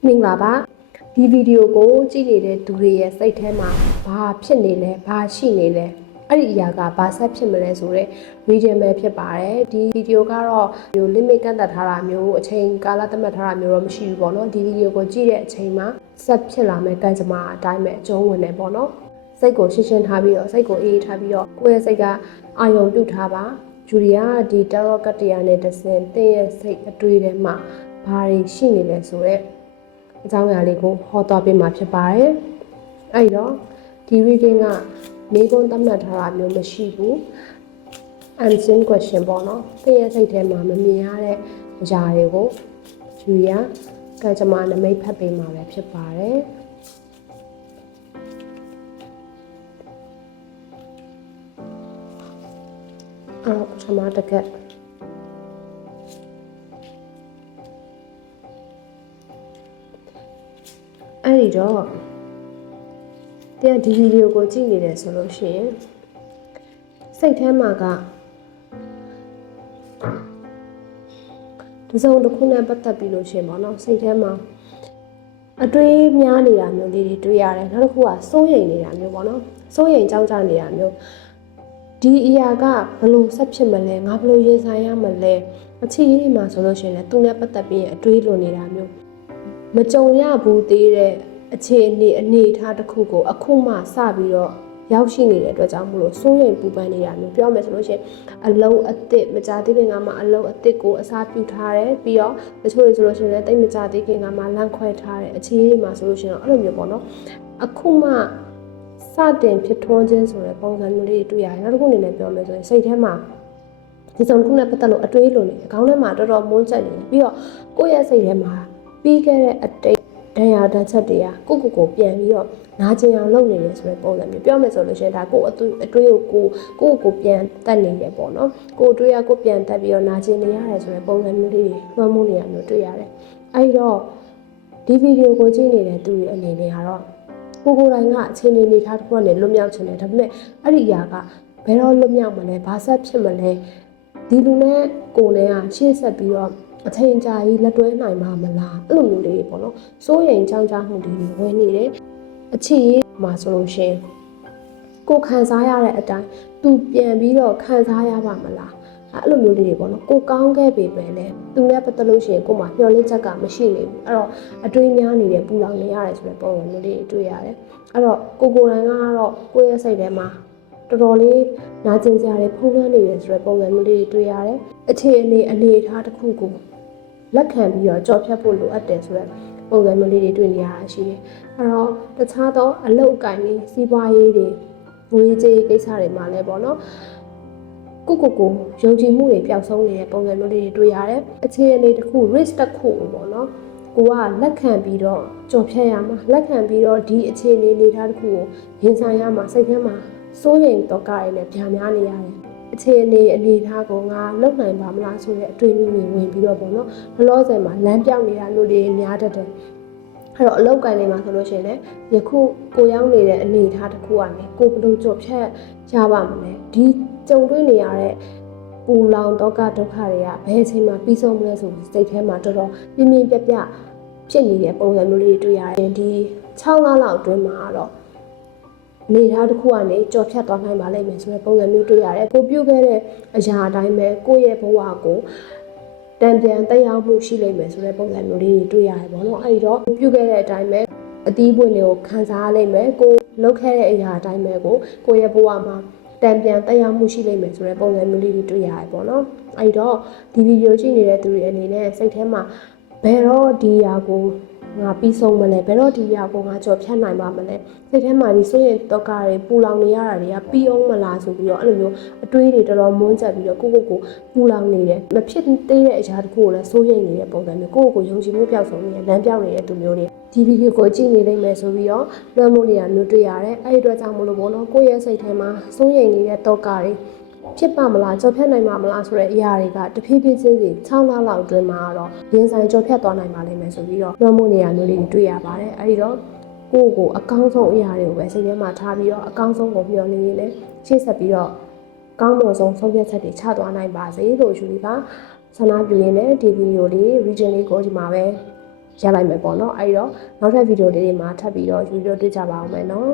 မင်္ဂလာပါဒီဗီဒီယိုကိုကြည့်နေတဲ့သူတွေရဲ့စိတ်ထဲမှာဘာဖြစ်နေလဲဘာရှိနေလဲအဲ့ဒီအရာကဘာဆက်ဖြစ်မလဲဆိုတော့ region ပဲဖြစ်ပါတယ်ဒီဗီဒီယိုကတော့ဒီ limit ကန့်သတ်ထားတာမျိုးအချိန်ကာလသတ်မှတ်ထားတာမျိုးတော့မရှိဘူးပေါ့နော်ဒီဗီဒီယိုကိုကြည့်တဲ့အချိန်မှာဆက်ဖြစ်လာမယ့်ကံကြမ္မာအတိုင်းပဲအကျုံးဝင်နေပေါ့နော်စိတ်ကိုရှင်းရှင်းထားပြီးတော့စိတ်ကိုအေးထားပြီးတော့ကိုယ့်ရဲ့စိတ်ကအာရုံပြုထားပါဂျူရီယာဒီ tarot ကတရားနဲ့တစ်စင်တင်းရဲ့စိတ်အတွေးထဲမှာဘာတွေရှိနေလဲဆိုတော့အကြောင်းအရာလေးကိုဟောသွားပေးမှာဖြစ်ပါတယ်။အဲ့တော့ဒီ reading ကမိကုန်းသတ်မှတ်ထားတာမျိုးမရှိဘူး။ unseen question ပေါ့နော်။သင်ရဲ့စိတ်ထဲမှာမမြင်ရတဲ့အရာတွေကိုယူရကံကြမ္မာနမိတ်ဖတ်ပေးမှာပဲဖြစ်ပါတယ်။အော်ပထမတစ်ခါအဲ့ဒီတော့ဒီဗီဒီယိုကိုကြည့်နေတယ်ဆိုလို့ရှိရင်စိတ်ထဲမှာကဒီစုံတစ်ခုနဲ့ပတ်သက်ပြီးလို့ရှိရင်ပေါ့နော်စိတ်ထဲမှာအတွေးများနေတာမျိုးလေးတွေတွေ့ရတယ်နောက်တစ်ခုကစိုးရိမ်နေတာမျိုးပေါ့နော်စိုးရိမ်ကြောက်ကြနေတာမျိုးဒီအရာကဘယ်လိုဆက်ဖြစ်မလဲငါဘယ်လိုရင်ဆိုင်ရမလဲအချစ်ရေးမှာဆိုလို့ရှိရင်လည်းသူနဲ့ပတ်သက်ပြီးအတွေးလိုနေတာမျိုးမကြုံရဘူးသေးတဲ့အခြေအနေထားတစ်ခုကိုအခုမှစပြီးတော့ရောက်ရှိနေတဲ့အတွက်ကြောင့်မလို့စိုးရိမ်ပူပန်နေတာမျိုးပြောမယ်ဆိုလို့ရှိရင်အလုံးအသစ်မကြသေးခင်ကမှအလုံးအသစ်ကိုအစားပြုထားတယ်ပြီးတော့တချို့တွေဆိုလို့ရှိရင်လည်းတိတ်မကြသေးခင်ကမှလန့်ခွဲထားတယ်အခြေအနေမှာဆိုလို့ရှိရင်အဲ့လိုမျိုးပေါ့နော်အခုမှစတင်ဖြစ်ထွန်းခြင်းဆိုတဲ့ပုံစံမျိုးလေးတွေ့ရတယ်နောက်တစ်ခုအနေနဲ့ပြောမယ်ဆိုရင်စိတ်ထဲမှာဒီစုံတစ်ခုနဲ့ပတ်သက်လို့အတွေးလိုနေတယ်ခေါင်းထဲမှာတော်တော်မွန်းကျက်နေတယ်ပြီးတော့ကိုယ့်ရဲ့စိတ်ထဲမှာပြီးခဲ့တဲ့အတိတ်ဒဏ်ရာတချက်တွေကကိုပြန်ပြီးတော့နာကျင်အောင်လုပ်နေတယ်ဆိုတဲ့ပုံစံမျိုးပြောမယ်ဆိုလို့ရှိရင်ဒါကိုအတွေးကိုပြန်တက်နေတယ်ပေါ့နော်ကိုအတွေးကကိုပြန်တက်ပြီးတော့နာကျင်နေရတယ်ဆိုတဲ့ပုံစံမျိုးလေးတွေလွှမ်းမိုးနေရမျိုးတွေ့ရတယ်အဲ့တော့ဒီဗီဒီယိုကိုကြည့်နေတဲ့သူတွေအနေနဲ့ကတော့ကိုယ်တိုင်ကအခြေအနေထားတစ်ခုနဲ့လွတ်မြောက်ချင်တယ်ဒါပေမဲ့အဲ့ဒီအရာကဘယ်တော့လွတ်မြောက်မလဲဘာဆက်ဖြစ်မလဲဒီလူနဲ့ကိုယ်နဲ့ကရှေ့ဆက်ပြီးတော့အချိန်ကြာကြီးလက်တွဲနိုင်မှာမလားအဲ့လိုမျိုးလေးပေါ့နော်စိုးရိမ်ကြောက်ကြမှုတွေဝင်နေတယ်အခြေရေးမှာဆိုလို့ရှိရင်ကိုခံစားရတဲ့အတိုင်းသူပြန်ပြီးတော့ခံစားရပါမလားအဲ့လိုမျိုးလေးတွေပေါ့နော်ကိုကောင်းခဲ့ပေပဲလေသူနဲ့ပတ်သက်လို့ရှိရင်ကိုမှမျှော်လင့်ချက်ကမရှိနေဘူးအဲ့တော့အတွေးများနေတယ်ပူလောင်နေရတယ်ဆိုတဲ့ပုံစံမျိုးလေးတွေတွေ့ရတယ်အဲ့တော့ကိုယ်တိုင်ကတော့ကိုယ့်ရဲ့စိတ်ထဲမှာတော်တော်လေးနာကျင်စရာတွေဖုံးလွှမ်းနေတယ်ဆိုတဲ့ပုံစံမျိုးလေးတွေတွေ့ရတယ်အခြေအနေထားတစ်ခုကိုလက်ခံပြီးတော့ကြော်ဖြတ်ဖို့လိုအပ်တယ်ဆိုတဲ့ပုံစံမျိုးလေးတွေတွေ့နေရတာရှိတယ်အဲ့တော့တခြားသောအလုပ်အကိုင်တွေစီးပွားရေးတွေငွေကြေးကိစ္စတွေမှာလည်းပေါ့နော်ကိုယုံကြည်မှုတွေပျောက်ဆုံးနေတဲ့ပုံစံမျိုးလေးတွေတွေ့ရတယ်အခြေအနေတစ်ခု risk တစ်ခုပေါ့နော်ကိုကလက်ခံပြီးတော့ကြော်ဖြတ်ရမှာလက်ခံပြီးတော့ဒီအခြေအနေထားတစ်ခုကိုရင်ဆိုင်ရမှာစိတ်ထဲမှာစိုးရိမ်တော့ကြရတဲ့ဗျာများနေရတယ်အခြေအနေထားကိုငါလုံနိုင်ပါမလားဆိုတဲ့အတွေ့အကြုံတွေဝင်ပြီးတော့ပေါ့နော်ဘလောဆယ်မှာလမ်းပြောင်းနေတာလို့တွေများတတ်တယ်အဲ့တော့အလောက်ကိုင်းနေမှာဆိုလို့ရှိရင်လည်းယခုကိုရောက်နေတဲ့အနေအထားတစ်ခုကနေကိုဘယ်လိုကြော်ဖြတ်ရပါမလဲဒီကြုံတွေ့နေရတဲ့ပူလောင်ဒုက္ခတွေကဘယ်အချိန်မှပြီးဆုံးမလဲဆိုပြီးစိတ်ထဲမှာတော်တော်ပြင်းပြဖြစ်နေတဲ့ပုံစံမျိုးလေးတွေတွေ့ရတယ်ဒီ6လလောက်အတွင်းမှာတော့နေထားတစ်ခုကနေကြော်ဖြတ်သွားနိုင်ပါလိမ့်မယ်ဆိုတဲ့ပုံစံမျိုးတွေ့ရတယ်ကိုပြုတ်ခဲ့တဲ့အရာအတိုင်းပဲကိုယ့်ရဲ့ဘဝကိုတန်ပြန်တက်ရောက်မှုရှိလိမ့်မယ်ဆိုတဲ့ပုံစံမျိုးလေးတွေတွေ့ရတယ်ပေါ့နော်အဲ့တော့ပြုတ်ခဲ့တဲ့အတိုင်းပဲအသီးပွင့်တွေကိုခံစားရလိမ့်မယ်ကိုလုပ်ခဲ့တဲ့အရာအတိုင်းပဲကိုယ့်ရဲ့ဘဝမှာတန်ပြန်တက်ရောက်မှုရှိလိမ့်မယ်ဆိုတဲ့ပုံစံမျိုးလေးတွေတွေ့ရတယ်ပေါ့နော်အဲ့တော့ဒီဗီဒီယိုကြည့်နေတဲ့သူတွေအနေနဲ့စိတ်ထဲမှာဘယ်တော့ဒီအရာကိုငါပြီးဆုံးမလဲဘယ်တော့ဒီအရာကိုငါကြော်ဖြတ်နိုင်ပါမလဲစိတ်ထဲမှာဒီစိုးရိမ်တော့ကတွေပူလောင်နေရတာတွေကပြီးအောင်မလားဆိုပြီးတော့အဲ့လိုမျိုးအတွေးတွေတော်တော်မွန်းကျက်ပြီးတော့ကိုပူလောင်နေတယ်မဖြစ်သေးတဲ့အရာတစ်ခုကိုလည်းစိုးရိမ်နေတဲ့ပုံစံမျိုးကိုယုံကြည်မှုပျောက်ဆုံးနေတဲ့လမ်းပြောင်းနေတဲ့သူမျိုးတွေဒီဗီဒီယိုကိုကြည့်နေလိမ့်မယ်ဆိုပြီးတော့လွှမ်းမိုးနေတာမျိုးတွေ့ရတယ်အဲ့ဒီအတွက်ကြောင့်မလို့ပေါ့နော်ကိုယ့်ရဲ့စိတ်ထဲမှာစိုးရိမ်နေတဲ့တော့ကတွေဖြစ်ပါမလားကြော်ဖြတ်နိုင်ပါမလားဆိုတဲ့အရာတွေကတဖြည်းဖြည်းချင်းစီ6လလောက်အတွင်းမှာတော့ရင်ဆိုင်ကြော်ဖြတ်သွားနိုင်ပါလိမ့်မယ်ဆိုပြီးတော့လွှမ်းမိုးနေရမျိုးလေးတွေ့ရပါတယ်အဲဒီတော့ကိုအကောင်းဆုံးအရာတွေကိုပဲစိတ်ထဲမှာထားပြီးတော့အကောင်းဆုံးကိုမျှော်လင့်ရင်းနဲ့ရှေ့ဆက်ပြီးတော့ကောင်းမွန်ဆုံးဆုံးဖြတ်ချက်တွေချသွားနိုင်ပါစေလို့ယူလီပါဆန္ဒပြုရင်းနဲ့ဒီဗီဒီယိုလေး region လေးကိုဒီမှာပဲ ရလိုက်မယ်ပေါ့နော်အဲ့တော့နောက်ထပ်ဗီဒီယိုလေးတွေမှာထပ်ပြီးတော့ယူပြီးတော့တွေ့ကြပါအောင်မယ်နော်